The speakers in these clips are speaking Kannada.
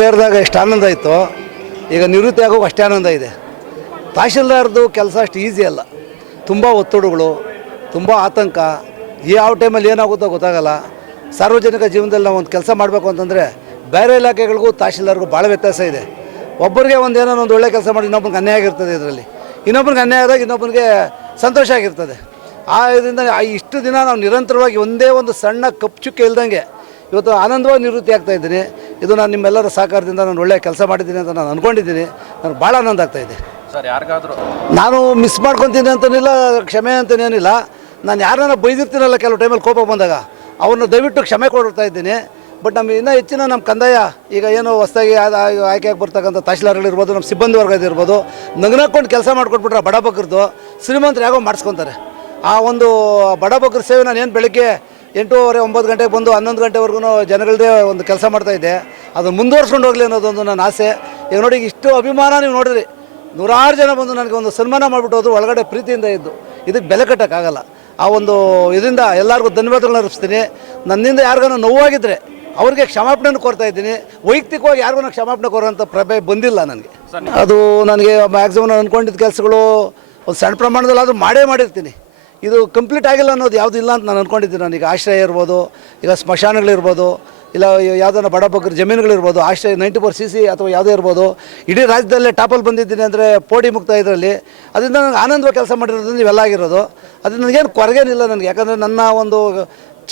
ಸೇರಿದಾಗ ಎಷ್ಟು ಆನಂದ ಇತ್ತು, ಈಗ ನಿವೃತ್ತಿ ಆಗೋಕೆ ಅಷ್ಟೇ ಆನಂದ ಇದೆ. ತಹಶೀಲ್ದಾರ್ದು ಕೆಲಸ ಅಷ್ಟು ಈಸಿ ಅಲ್ಲ. ತುಂಬ ಒತ್ತಡಗಳು, ತುಂಬ ಆತಂಕ, ಯಾವ ಟೈಮಲ್ಲಿ ಏನಾಗುತ್ತೋ ಗೊತ್ತಾಗಲ್ಲ. ಸಾರ್ವಜನಿಕ ಜೀವನದಲ್ಲಿ ನಾವು ಒಂದು ಕೆಲಸ ಮಾಡಬೇಕು ಅಂತಂದರೆ ಬೇರೆ ಇಲಾಖೆಗಳಿಗೂ ತಹಶೀಲ್ದಾರ್ಗೂ ಭಾಳ ವ್ಯತ್ಯಾಸ ಇದೆ. ಒಬ್ಬರಿಗೆ ಏನೋ ಒಂದು ಒಳ್ಳೆ ಕೆಲಸ ಮಾಡಿ ಇನ್ನೊಬ್ಬನಿಗೆ ಅನ್ಯಾಯ ಆಗಿರ್ತದೆ. ಇದರಲ್ಲಿ ಇನ್ನೊಬ್ಬನಿಗೆ ಅನ್ಯಾಯ ಆದಾಗ ಇನ್ನೊಬ್ಬನಿಗೆ ಸಂತೋಷ ಆಗಿರ್ತದೆ. ಇದರಿಂದ ಇಷ್ಟು ದಿನ ನಾವು ನಿರಂತರವಾಗಿ ಒಂದೇ ಒಂದು ಸಣ್ಣ ಕಪ್ಪು ಚುಕ್ಕೆ ಇಲ್ದಂಗೆ ಇವತ್ತು ಆನಂದವಾಗಿ ನಿವೃತ್ತಿ ಆಗ್ತಾಯಿದ್ದೀನಿ. ಇದು ನಾನು ನಿಮ್ಮೆಲ್ಲರ ಸಹಕಾರದಿಂದ ನಾನು ಒಳ್ಳೆಯ ಕೆಲಸ ಮಾಡಿದ್ದೀನಿ ಅಂತ ನಾನು ಅಂದ್ಕೊಂಡಿದ್ದೀನಿ. ನನಗೆ ಭಾಳ ಆನಂದ ಆಗ್ತಾಯಿದೆ ಸರ್. ಯಾರಿಗಾದರೂ ನಾನು ಮಿಸ್ ಮಾಡ್ಕೊತೀನಿ ಅಂತನಿಲ್ಲ, ಕ್ಷಮೆ ಅಂತನೇನಿಲ್ಲ. ನಾನು ಯಾರನ್ನ ಬೈದಿರ್ತೀನಲ್ಲ ಕೆಲವು ಟೈಮಲ್ಲಿ ಕೋಪ ಬಂದಾಗ ಅವ್ರನ್ನ ದಯವಿಟ್ಟು ಕ್ಷಮೆ ಕೊಡ್ತಾ ಇದ್ದೀನಿ. ಬಟ್ ನಮಗೆ ಇನ್ನೂ ಹೆಚ್ಚಿನ ನಮ್ಮ ಕಂದಾಯ ಈಗ ಏನು ಹೊಸದಾಗಿ ಆಯ್ಕೆಯಾಗಿ ಬರ್ತಕ್ಕಂಥ ತಹಶೀಲ್ದಾರ್ಗಳಿರ್ಬೋದು, ನಮ್ಮ ಸಿಬ್ಬಂದಿ ವರ್ಗ ಇರ್ಬೋದು, ನಗ್ನಾಕೊಂಡು ಕೆಲಸ ಮಾಡಿಕೊಟ್ಬಿಟ್ರೆ ಬಡ ಬಗ್ಗರದು ಶ್ರೀಮಂತರು ಯಾಗೋ ಮಾಡಿಸ್ಕೊತಾರೆ. ಆ ಒಂದು ಬಡ ಬಗ್ಗರ ಸೇವೆ ನಾನು ಏನು ಬೆಳಗ್ಗೆ 8:30 9 ಗಂಟೆಗೆ ಬಂದು 11 ಗಂಟೆವರೆಗೂ ಜನಗಳದೇ ಒಂದು ಕೆಲಸ ಮಾಡ್ತಾಯಿದ್ದೆ. ಅದನ್ನು ಮುಂದುವರ್ಸ್ಕೊಂಡು ಹೋಗಲಿ ಅನ್ನೋದೊಂದು ನನ್ನ ಆಸೆ. ಈಗ ನೋಡಿ, ಇಷ್ಟು ಅಭಿಮಾನ ನೀವು ನೋಡಿದ್ರಿ, ನೂರಾರು ಜನ ಬಂದು ನನಗೆ ಒಂದು ಸನ್ಮಾನ ಮಾಡಿಬಿಟ್ಟು ಹೋದ್ರು ಒಳಗಡೆ ಪ್ರೀತಿಯಿಂದ ಇದ್ದು. ಇದಕ್ಕೆ ಬೆಲೆ ಕಟ್ಟೋಕ್ಕಾಗಲ್ಲ. ಆ ಒಂದು ಇದರಿಂದ ಎಲ್ಲರಿಗೂ ಧನ್ಯವಾದಗಳನ್ನ ಅರ್ಪಿಸ್ತೀನಿ. ನನ್ನಿಂದ ಯಾರಿಗಾನ ನೋವಾಗಿದ್ದರೆ ಅವ್ರಿಗೆ ಕ್ಷಮಾಪಣೆಯನ್ನು ಕೋರ್ತಾ ಇದ್ದೀನಿ. ವೈಯಕ್ತಿಕವಾಗಿ ಯಾರಿಗೂ ನಾನು ಕ್ಷಮಾಪಣೆ ಕೋರೋಂಥ ಪ್ರಭೆ ಬಂದಿಲ್ಲ ನನಗೆ. ಅದು ನನಗೆ ಮ್ಯಾಕ್ಸಿಮಮ್ ನಾನು ಅಂದ್ಕೊಂಡಿದ್ದ ಕೆಲಸಗಳು ಒಂದು ಸಣ್ಣ ಪ್ರಮಾಣದಲ್ಲಾದರೂ ಮಾಡಿರ್ತೀನಿ. ಇದು ಕಂಪ್ಲೀಟ್ ಆಗಿಲ್ಲ ಅನ್ನೋದು ಯಾವುದೂ ಇಲ್ಲ ಅಂತ ನಾನು ಅಂದ್ಕೊಂಡಿದ್ದೀನಿ. ನನಗೆ ಆಶ್ರಯ ಇರ್ಬೋದು, ಈಗ ಸ್ಮಶಾನಗಳಿರ್ಬೋದು, ಇಲ್ಲ ಯಾವುದನ್ನ ಬಡ ಬಗ್ಗರ ಜಮೀನುಗಳಿರ್ಬೋದು, ಆಶ್ರಯ 94 CC ಅಥವಾ ಯಾವುದೇ ಇರ್ಬೋದು. ಇಡೀ ರಾಜ್ಯದಲ್ಲೇ ಟಾಪಲ್ಲಿ ಬಂದಿದ್ದೀನಿ ಅಂದರೆ ಪೋಡಿ ಮುಕ್ತ ಇದರಲ್ಲಿ. ಅದರಿಂದ ನನಗೆ ಆನಂದವಾಗಿ ಕೆಲಸ ಮಾಡಿರೋದ್ರಿಂದ ಇವೆಲ್ಲ ಆಗಿರೋದು. ಅದು ನನಗೇನು ಕೊರಗೇನಿಲ್ಲ ನನಗೆ. ಯಾಕಂದರೆ ನನ್ನ ಒಂದು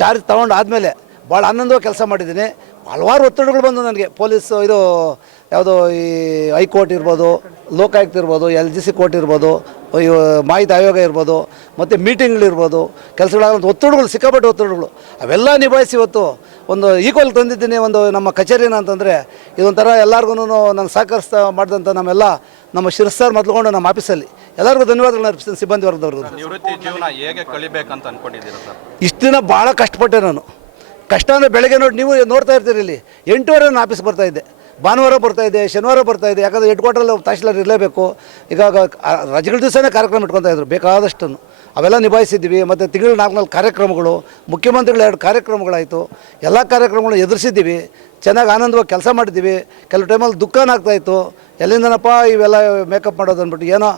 ಚಾರ್ಜ್ ತೊಗೊಂಡು ಆದಮೇಲೆ ಭಾಳ ಆನಂದವಾಗಿ ಕೆಲಸ ಮಾಡಿದ್ದೀನಿ. ಹಲವಾರು ಒತ್ತಡಗಳು ಬಂದು ನನಗೆ. ಪೊಲೀಸ್ ಇದು ಯಾವುದೋ ಈ ಹೈಕೋರ್ಟ್ ಇರ್ಬೋದು, ಲೋಕಾಯುಕ್ತ ಇರ್ಬೋದು, LGC ಕೋರ್ಟ್ ಇರ್ಬೋದು, ಮಾಹಿತಿ ಆಯೋಗ ಇರ್ಬೋದು, ಮತ್ತು ಮೀಟಿಂಗ್ಗಳಿರ್ಬೋದು, ಕೆಲಸಗಳಾಗಂಥ ಒತ್ತಡಗಳು, ಸಿಕ್ಕಾಪಟ್ಟೆ ಒತ್ತಡಗಳು, ಅವೆಲ್ಲ ನಿಭಾಯಿಸಿ ಇವತ್ತು ಒಂದು ಈಕ್ವಲ್ ತಂದಿದ್ದೀನಿ ಒಂದು ನಮ್ಮ ಕಚೇರಿನ. ಅಂತಂದರೆ ಇದೊಂಥರ ಎಲ್ಲರಿಗೂ ನಾನು ಸಹಕರಿಸ್ತಾ ಮಾಡಿದಂಥ ನಮ್ಮ ಶಿರಸ್ತಾರ್ ಮೊದಲುಕೊಂಡು ನಮ್ಮ ಆಫೀಸಲ್ಲಿ ಎಲ್ಲರಿಗೂ ಧನ್ಯವಾದಗಳನ್ನ ಅರ್ಪಿಸ್ತೀನಿ. ಸಿಬ್ಬಂದಿ ವರ್ಗದವ್ರಿಗೆ. ನಿವೃತ್ತಿ ಜೀವನ ಹೇಗೆ ಕಳಿಬೇಕಂತ ಅಂದ್ಕೊಂಡಿದ್ದೀರಾ ಸರ್? ಇಷ್ಟು ದಿನ ಭಾಳ ಕಷ್ಟಪಟ್ಟೆ ನಾನು. ಕಷ್ಟ ಅಂದರೆ ಬೆಳಗ್ಗೆ ನೋಡಿ, ನೀವು ನೋಡ್ತಾ ಇರ್ತೀರಿ, ಇಲ್ಲಿ 8:30 ನಾನು ಆಫೀಸ್ ಬರ್ತಾಯಿದ್ದೆ. ಭಾನುವಾರ ಬರ್ತಾಯಿದ್ದೆ, ಶನಿವಾರ ಬರ್ತಾಯಿದ್ದೆ. ಯಾಕಂದರೆ ಹೆಡ್ ಕ್ವಾರ್ಟರಲ್ಲಿ ತಹಶೀಲ್ದಾರ್ ಇರಲೇಬೇಕು. ಈಗ ರಜೆಗಳ ದಿವಸನೇ ಕಾರ್ಯಕ್ರಮ ಇಟ್ಕೊತಾಯಿದ್ರು ಬೇಕಾದಷ್ಟನ್ನು. ಅವೆಲ್ಲ ನಿಭಾಯಿಸಿದ್ದೀವಿ. ಮತ್ತು ತಿಂಗಳು 4 ಕಾರ್ಯಕ್ರಮಗಳು, ಮುಖ್ಯಮಂತ್ರಿಗಳು 2 ಕಾರ್ಯಕ್ರಮಗಳಾಯಿತು. ಎಲ್ಲ ಕಾರ್ಯಕ್ರಮಗಳನ್ನ ಎದುರಿಸಿದ್ದೀವಿ. ಚೆನ್ನಾಗಿ ಆನಂದವಾಗಿ ಕೆಲಸ ಮಾಡಿದ್ದೀವಿ. ಕೆಲವು ಟೈಮಲ್ಲಿ ದುಃಖನ ಆಗ್ತಾಯಿತ್ತು, ಎಲ್ಲಿಂದನಪ್ಪ ಇವೆಲ್ಲ ಮೇಕಪ್ ಮಾಡೋದು ಅಂದ್ಬಿಟ್ಟು. ಏನೋ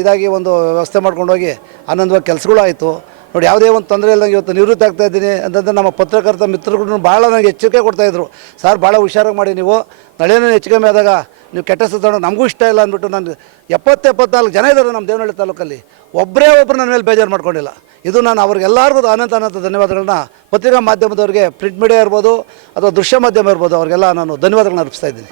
ಇದಾಗಿ ಒಂದು ವ್ಯವಸ್ಥೆ ಮಾಡ್ಕೊಂಡೋಗಿ ಆನಂದವಾಗಿ ಕೆಲಸಗಳು ಆಯಿತು. ನೋಡಿ, ಯಾವುದೇ ಒಂದು ತೊಂದರೆ ಇಲ್ಲದಂಗೆ ಇವತ್ತು ನಿವೃತ್ತಿ ಆಗ್ತಾಯಿದ್ದೀನಿ ಅಂತಂದರೆ ನಮ್ಮ ಪತ್ರಕರ್ತ ಮಿತ್ರಗಳು ಭಾಳ ನನಗೆ ಎಚ್ಚರಿಕೆ ಕೊಡ್ತಾಯಿದ್ರು. ಸರ್, ಭಾಳ ಹುಷಾರಾಗಿ ಮಾಡಿ, ನೀವು ನಳೇನೇ ಹೆಚ್ಚು ಕಮ್ಮಿ ಆದಾಗ ನೀವು ಕೆಟ್ಟ ತಗೊಂಡು ನಮಗೂ ಇಷ್ಟ ಇಲ್ಲ ಅಂದ್ಬಿಟ್ಟು. ನಾನು 74 ಜನ ಇದ್ದಾರೆ ನಮ್ಮ ದೇವನಹಳ್ಳಿ ತಾಲೂಕಲ್ಲಿ. ಒಬ್ಬರು ನನ್ನ ಮೇಲೆ ಬೇಜಾರು ಮಾಡ್ಕೊಂಡಿಲ್ಲ. ಇದು ನಾನು ಅವ್ರಿಗೆಲ್ಲರಿಗೂ ಅನಂತ ಧನ್ಯವಾದಗಳನ್ನ ಪತ್ರಿಕಾ ಮಾಧ್ಯಮದವ್ರಿಗೆ, ಪ್ರಿಂಟ್ ಮೀಡಿಯಾ ಇರ್ಬೋದು ಅಥವಾ ದೃಶ್ಯ ಮಾಧ್ಯಮ ಇರ್ಬೋದು, ಅವ್ರಿಗೆಲ್ಲ ನಾನು ಧನ್ಯವಾದಗಳನ್ನ ಅರ್ಪಿಸ್ತಾ ಇದ್ದೀನಿ.